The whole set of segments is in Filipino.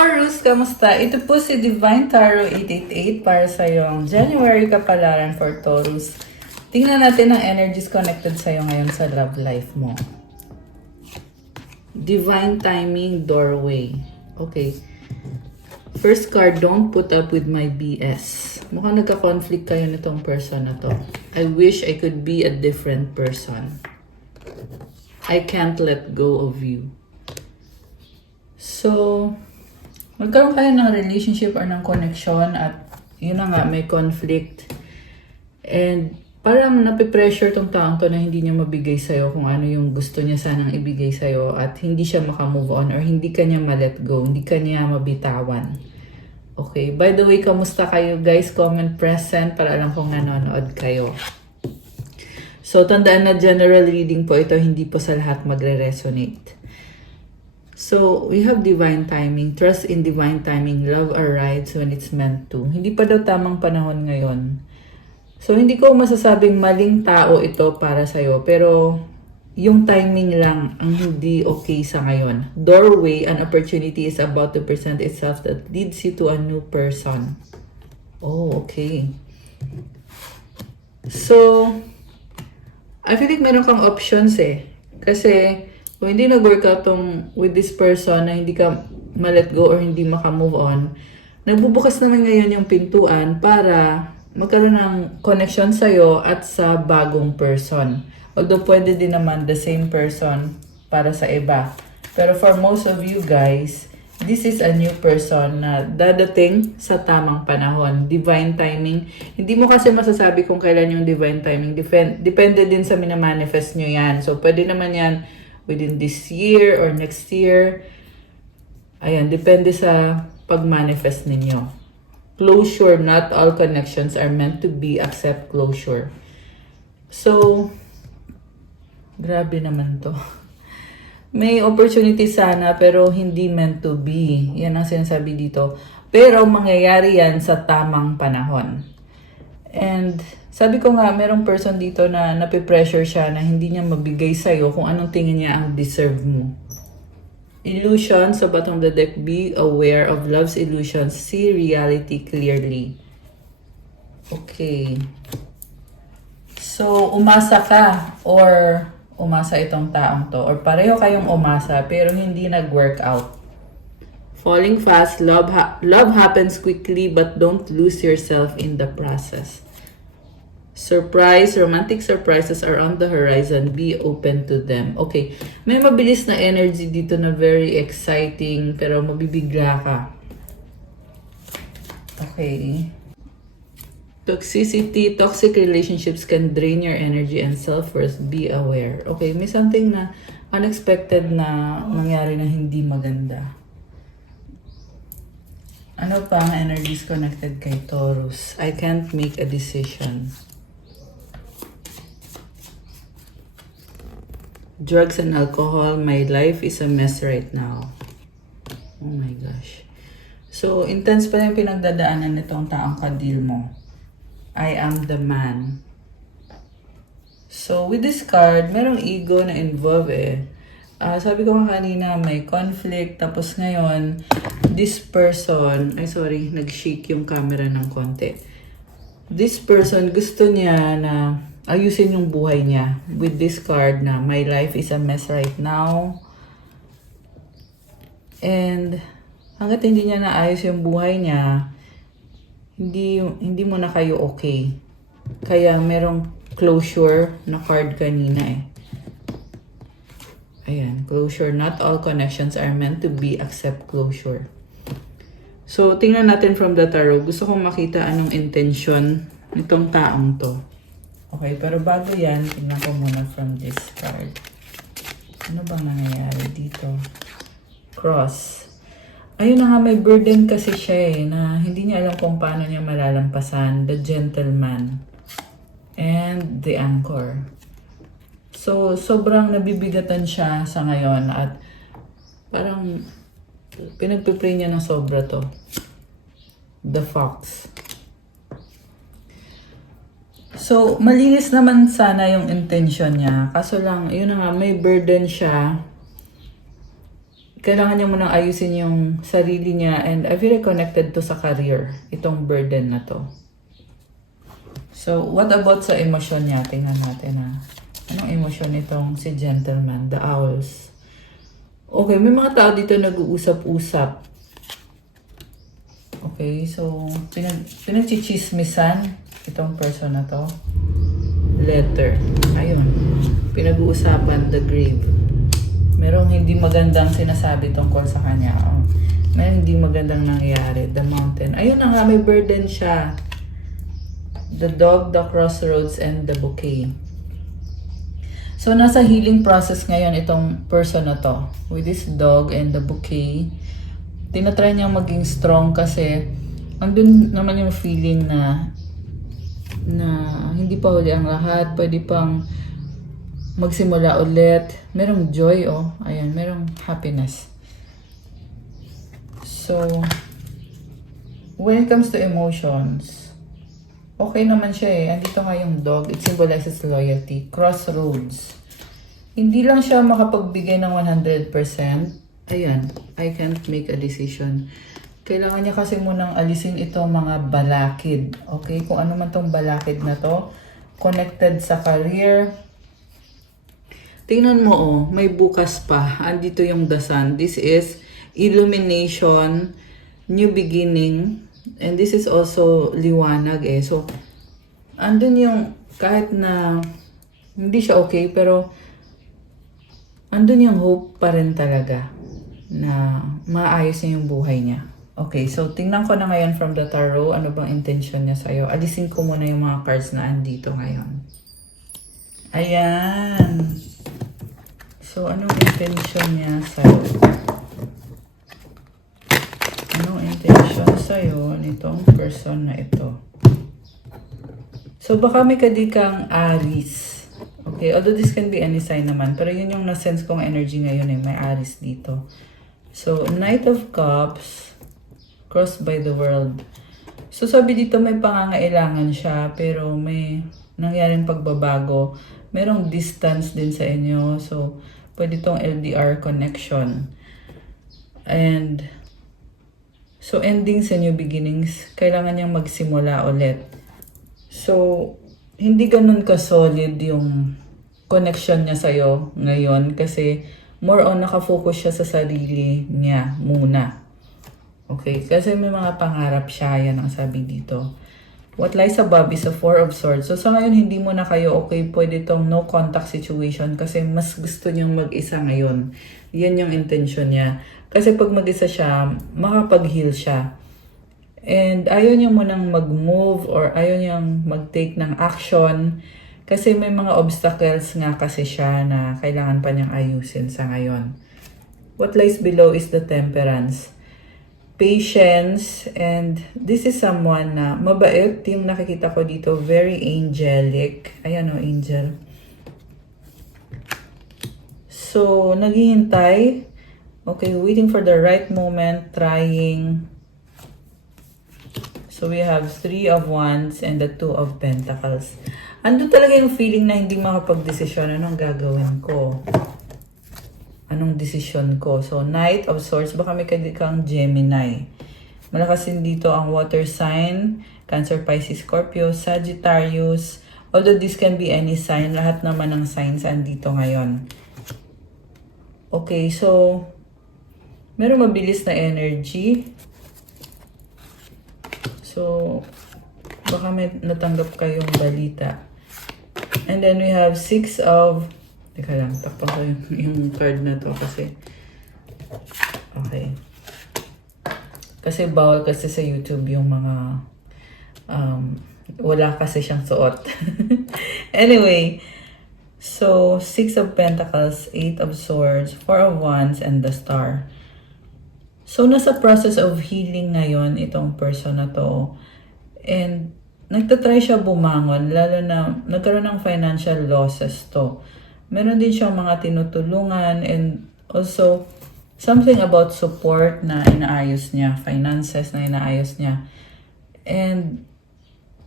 Taurus, kamusta? Ito po si Divine Tarot 888 para sa yung January kapalaran for Taurus. Tingnan natin ang energies connected sa iyo ngayon sa love life mo. Divine timing, doorway. Okay. First card, don't put up with my BS. Mukhang nagka-conflict kayo nitong person na to. I wish I could be a different person. I can't let go of you. So, magkaroon kayo ng relationship or ng connection at yun na nga, may conflict. And parang napipressure tong taong to na hindi niya mabigay sa'yo kung ano yung gusto niya sanang ibigay sa'yo at hindi siya makamove on or hindi ka niya ma-let go, hindi ka niya mabitawan. Okay, by the way, kamusta kayo guys? Comment present para alam kung nanonood kayo. So, tandaan na general reading po ito, hindi po sa lahat magre-resonate. So, we have divine timing. Trust in divine timing. Love arrives when it's meant to. Hindi pa daw tamang panahon ngayon. So, hindi ko masasabing maling tao ito para sa'yo. Pero, yung timing lang ang hindi okay sa ngayon. Doorway, an opportunity is about to present itself that leads you to a new person. Oh, okay. So, I feel like meron kang options eh. Kasi, kung hindi nag-workout with this person na hindi ka ma-let go or hindi maka-move on, nagbubukas naman ngayon yung pintuan para magkaroon ng connection sa'yo at sa bagong person. Although pwede din naman the same person para sa iba. Pero for most of you guys, this is a new person na dadating sa tamang panahon. Divine timing. Hindi mo kasi masasabi kung kailan yung divine timing. Depende din sa minamanifest nyo yan. So pwede naman yan within this year or next year. Ayan, depende sa pag-manifest ninyo. Closure, not all connections are meant to be except closure. So, grabe naman to. May opportunity sana pero hindi meant to be. Yan ang sinasabi dito. Pero mangyayari yan sa tamang panahon. And sabi ko nga, merong person dito na napipressure siya na hindi niya mabigay sa'yo kung anong tingin niya ang deserve mo. Illusion, sa bottom of the deck, be aware of love's illusions. See reality clearly. Okay. So, umasa ka or umasa itong taong to. Or pareho kayong umasa pero hindi nag-work out. Falling fast, love happens quickly but don't lose yourself in the process. Surprise, romantic surprises are on the horizon. Be open to them. Okay, may mabilis na energy dito na very exciting pero mabibigla ka. Okay. Toxicity, toxic relationships can drain your energy and self-worth. Be aware. Okay, may something na unexpected na mangyari na hindi maganda. Ano pa ang energies connected kay Taurus? I can't make a decision. Drugs and alcohol, my life is a mess right now. Oh my gosh. So, intense pa yung pinagdadaanan nitong taong ka-deal mo. I am the man. So, with this card, merong ego na involved eh. Sabi ko nga kanina, may conflict. Tapos ngayon, this person, nag-shake yung camera ng konti. This person, gusto niya na ayusin yung buhay niya with this card na my life is a mess right now. And hanggat hindi niya naayos yung buhay niya, hindi mo na kayo okay. Kaya merong closure na card kanina eh. Ayan, closure. Not all connections are meant to be except closure. So, tingnan natin from the tarot. Gusto kong makita anong intention nitong taong to. Okay, pero bago yan, tingnan ko muna from this card. Ano bang nangyayari dito? Cross. Ayun na nga, may burden kasi siya eh, na hindi niya alam kung paano niya malalampasan. The gentleman. And the anchor. So, sobrang nabibigatan siya sa ngayon at parang pinagpipray niya ng sobra to. The fox. So, malinis naman sana yung intention niya. Kaso lang, yun na nga, may burden siya kailangan niya munang ayusin yung sarili niya, and I feel like connected to sa career, itong burden na to. So, what about sa emosyon niya? Tingnan natin ha. Anong emosyon itong si gentleman, the owls? Okay, may mga tao dito nag-uusap-usap. Okay, so, pinagchichismisan itong person na to. Letter. Ayun. Pinag-uusapan, the grave. Merong hindi magandang sinasabi tungkol sa kanya. Oh. Merong hindi magandang nangyayari. The mountain. Ayun na nga, may burden siya. The dog, the crossroads, and the bouquet. So, nasa healing process ngayon itong person na to. With this dog and the bouquet. Tinatry niya maging strong kasi andun naman yung feeling na hindi pa huli ang lahat. Pwede pang magsimula ulit. Merong joy, oh. Ayan, merong happiness. So, when it comes to emotions, okay naman siya eh. Andito nga yung dog. It symbolizes loyalty. Crossroads. Hindi lang siya makapagbigay ng 100%. Ayan. I can't make a decision. Kailangan niya kasi munang alisin ito mga balakid. Okay? Kung ano man tong balakid na to. Connected sa career. Tingnan mo oh. May bukas pa. Andito yung the sun. This is illumination. New beginning. And this is also liwanag eh. So, andun yung kahit na hindi siya okay, pero andun yung hope pa rin talaga na maayos niya yung buhay niya. Okay, so tingnan ko na ngayon from the tarot, ano bang intention niya sa'yo. Alisin ko muna yung mga cards na andito ngayon. Ayan. So, anong intention niya sa'yo? Anong intention sa'yo nitong person na ito? So, baka may kadikang Aries. Okay, although this can be any sign naman. Pero yun yung na-sense kong energy ngayon eh. May Aries dito. So, Knight of Cups, crossed by the world. So, sabi dito may pangangailangan siya. Pero may nangyaring pagbabago. Merong distance din sa inyo. So, pwede itong LDR connection. And so, ending sa new beginnings, kailangan niyang magsimula ulit. So, hindi ganun ka-solid yung connection niya sa'yo ngayon kasi more on nakafocus siya sa sarili niya muna. Okay? Kasi may mga pangarap siya, yan ang sabi dito. What lies above is a Four of Swords. So, sa ngayon, hindi mo na kayo okay. Pwede itong no contact situation kasi mas gusto niyang mag-isa ngayon. Yan yung intention niya. Kasi pag mag-isa siya, makapag-heal siya. And ayaw niya munang mag-move or ayaw niyang mag-take ng action. Kasi may mga obstacles nga kasi siya na kailangan pa niyang ayusin sa ngayon. What lies below is the Temperance. Patience, and this is someone na mabait, yung nakikita ko dito, very angelic. Ayan o, angel. So, naghihintay. Okay, waiting for the right moment, trying. So, we have Three of Wands and the Two of Pentacles. Andun talaga yung feeling na hindi makapag-desisyon. Anong gagawin ko? Anong desisyon ko? So, Knight of Swords, baka may kang Gemini. Malakas din dito ang water sign, Cancer, Pisces, Scorpio, Sagittarius. Although this can be any sign, lahat naman ng signs andito ngayon. Okay, so, meron mabilis na energy. So, baka may natanggap kayong balita. And then we have Six of... Teka lang, takpan ko yung card na to kasi... Okay. Kasi bawal kasi sa YouTube yung mga... wala kasi siyang suot. Anyway, so Six of Pentacles, Eight of Swords, Four of Wands, and the Star. So, nasa process of healing ngayon itong person na to. And nagtatry siya bumangon, lalo na nagkaroon ng financial losses to. Meron din siyang mga tinutulungan and also something about support na inaayos niya, finances na inaayos niya. And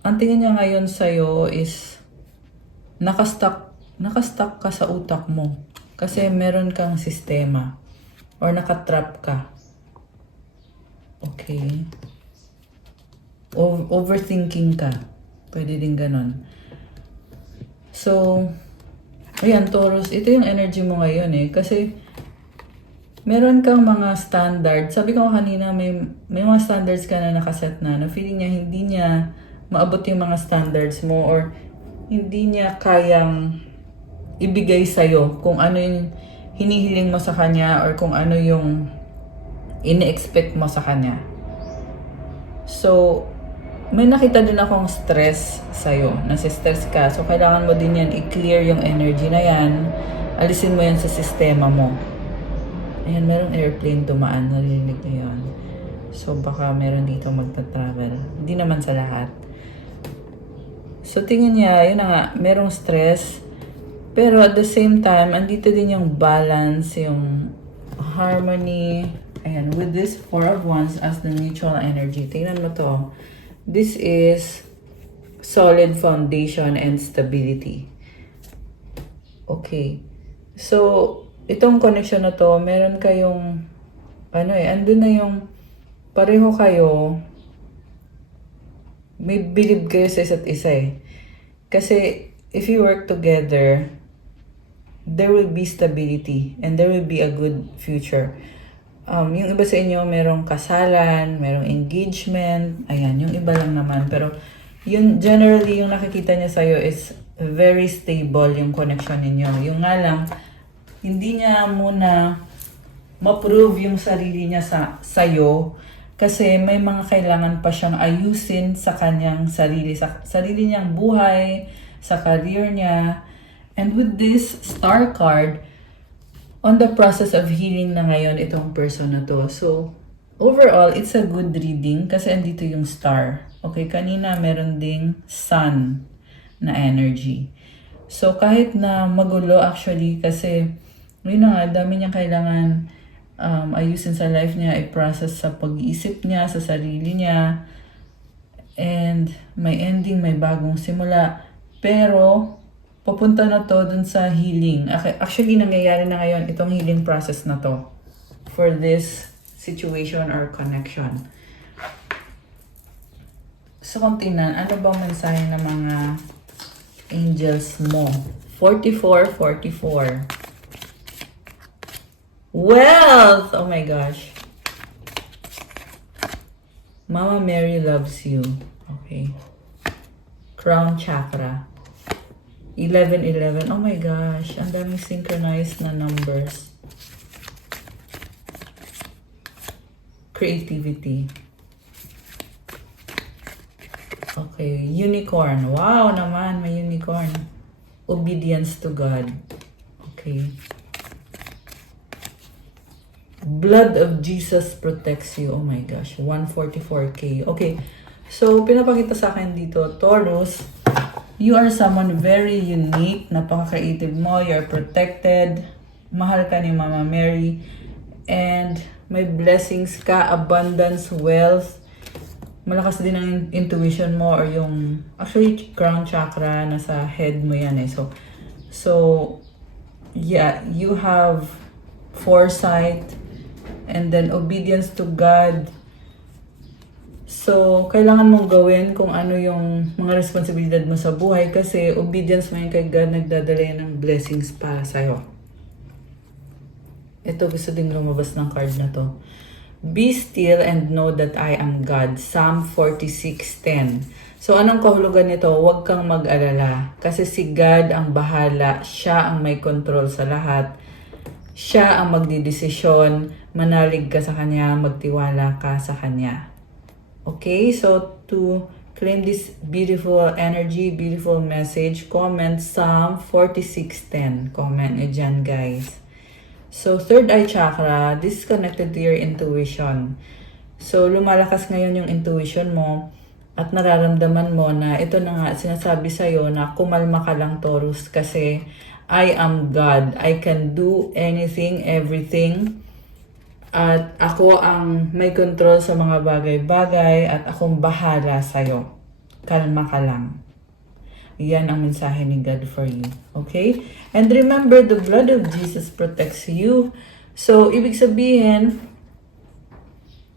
ang tingin niya ngayon sa'yo is nakastuck ka sa utak mo kasi meron kang sistema. or nakatrap ka. Okay. Overthinking ka. Pwede din ganon. So, ayan, Taurus, ito yung energy mo ngayon eh. Kasi, meron kang mga standard. Sabi ko kanina, may mga standards ka na nakaset na feeling niya hindi niya maabot yung mga standards mo or hindi niya kayang ibigay sa'yo kung ano yung hinihiling mo sa kanya or kung ano yung ini-expect mo sa kanya. So, may nakita din akong stress sa'yo. Nasi-stress ka. So, kailangan mo din yan i-clear yung energy na yan. Alisin mo yan sa sistema mo. Ayan, merong airplane dumaan. Narinig niyo yun. So, baka meron dito magta-travel. Hindi naman sa lahat. So, tingin niya, yun na nga, merong stress. Pero at the same time, andito din yung balance, yung harmony. Ayan, with this Four of Wands as the mutual energy. Tingnan mo to. This is solid foundation and stability. Okay. So, itong connection na to, meron kayong, andun na yung, pareho kayo, may believe kayo sa isa't isa eh. Kasi, if you work together, there will be stability and there will be a good future. Yung iba sa inyo, merong kasalan, merong engagement, ayan, yung iba lang naman. Pero, yun, generally, yung nakikita niya sa'yo is very stable yung connection ninyo. Yung nga lang, hindi niya muna ma-prove yung sarili niya sa'yo kasi may mga kailangan pa siyang ayusin sa kanyang sarili, sa sarili niyang buhay, sa career niya. And with this star card, on the process of healing na ngayon itong person na to. So, overall, it's a good reading kasi andito yung star. Okay, kanina meron ding sun na energy. So, kahit na magulo actually kasi yun na nga, dami niyang kailangan ayusin sa life niya, i-process sa pag-iisip niya, sa sarili niya. And may ending, may bagong simula. Pero, papunta na to dun sa healing. Actually, nangyayari na ngayon itong healing process na to for this situation or connection. So, kung tingnan, ano bang mensahe ng mga angels mo? 44. Wealth! Oh my gosh. Mama Mary loves you. Okay. Crown chakra. 11. Oh my gosh. Ang daming synchronized na numbers. Creativity. Okay. Unicorn. Wow naman. May unicorn. Obedience to God. Okay. Blood of Jesus protects you. Oh my gosh. 144K. Okay. So, pinapakita sa akin dito, Taurus, you are someone very unique. Napaka-creative mo. You're protected. Mahal ka ni Mama Mary. And may blessings ka, abundance, wealth. Malakas din ang intuition mo or yung, actually, crown chakra, nasa head mo yan eh. So yeah, you have foresight and then obedience to God. So, kailangan mong gawin kung ano yung mga responsibilidad mo sa buhay kasi obedience mo yun kay God, nagdadala yan ng blessings para sa'yo. Ito, gusto din lumabas ng card na to. Be still and know that I am God. Psalm 46:10. So, anong kahulugan nito? Huwag kang mag-alala. Kasi si God ang bahala. Siya ang may control sa lahat. Siya ang magdidesisyon. Manalig ka sa Kanya. Magtiwala ka sa Kanya. Okay, so to claim this beautiful energy, beautiful message, comment Psalm 46:10. Comment nyo dyan, guys. So, third eye chakra, this is connected to your intuition. So, lumalakas ngayon yung intuition mo at nararamdaman mo na ito na nga, sinasabi sa'yo na kumalma ka lang, Taurus, kasi I am God. I can do anything, everything. At ako ang may control sa mga bagay-bagay at akong bahala sa'yo. Kalma ka lang. Yan ang mensahe ni God for you. Okay? And remember, the blood of Jesus protects you So, ibig sabihin,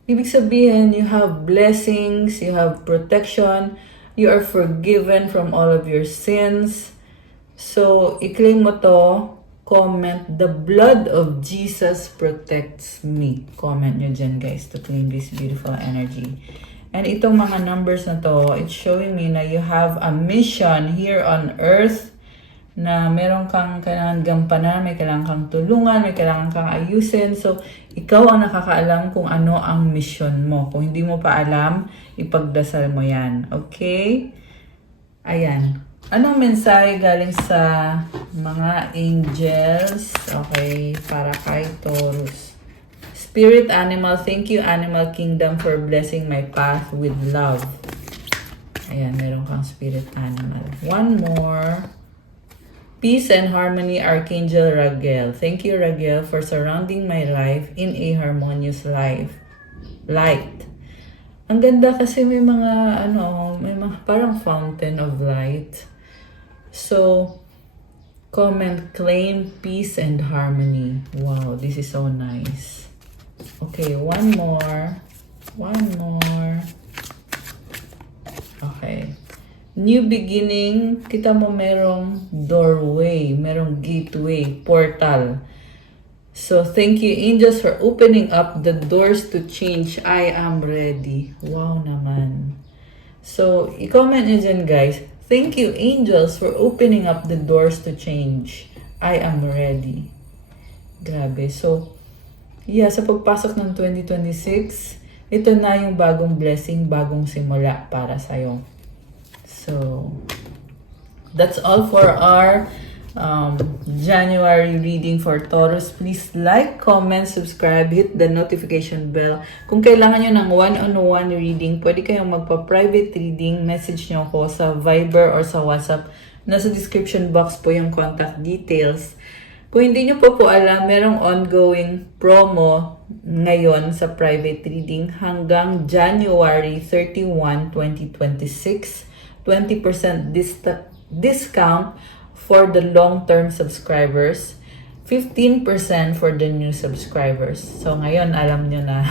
you have blessings, you have protection, you are forgiven from all of your sins. So, i-claim mo to, comment, the blood of Jesus protects me. Comment nyo dyan guys to claim this beautiful energy. And itong mga numbers na to, it's showing me na you have a mission here on earth na meron kang kailangan gampanan, may kailangan kang tulungan, may kailangan kang ayusin. So, ikaw ang nakakaalam kung ano ang mission mo. Kung hindi mo pa alam, ipagdasal mo yan. Okay? Ayan. Anong mensahe galing sa mga angels? Okay, para kay Taurus. Spirit animal, thank you Animal Kingdom for blessing my path with love. Ayan, meron kang spirit animal. One more. Peace and harmony, Archangel Raguel. Thank you, Raguel, for surrounding my life in a harmonious light. Ang ganda kasi may mga parang fountain of light. So, comment, claim peace and harmony. Wow, this is so nice. Okay, one more. Okay. New beginning, kita mo merong doorway, merong gateway, portal. So, thank you angels for opening up the doors to change. I am ready. Wow naman. So, i-comment nyo dyan guys. Thank you angels for opening up the doors to change. I am ready. Grabe. So, yeah, sa pagpasok ng 2026, ito na yung bagong blessing, bagong simula para sa'yo. So, that's all for our January reading for Taurus. Please like, comment, subscribe, hit the notification bell. Kung kailangan nyo ng one-on-one reading, pwede kayong magpa-private reading. Message nyo ko sa Viber or sa WhatsApp. Nasa description box po yung contact details. Kung hindi nyo po alam, merong ongoing promo ngayon sa private reading hanggang January 31, 2026. 20% discount for the long-term subscribers, 15% for the new subscribers. So, ngayon, alam nyo na.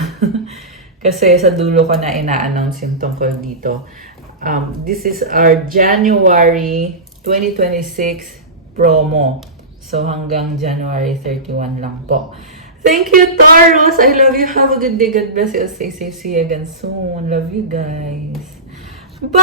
Kasi sa dulo ko na ina-announce yung tungkol dito. This is our January 2026 promo. So, hanggang January 31 lang po. Thank you, Taurus! I love you. Have a good day. God bless you. Stay safe. See you again soon. Love you guys. Bye!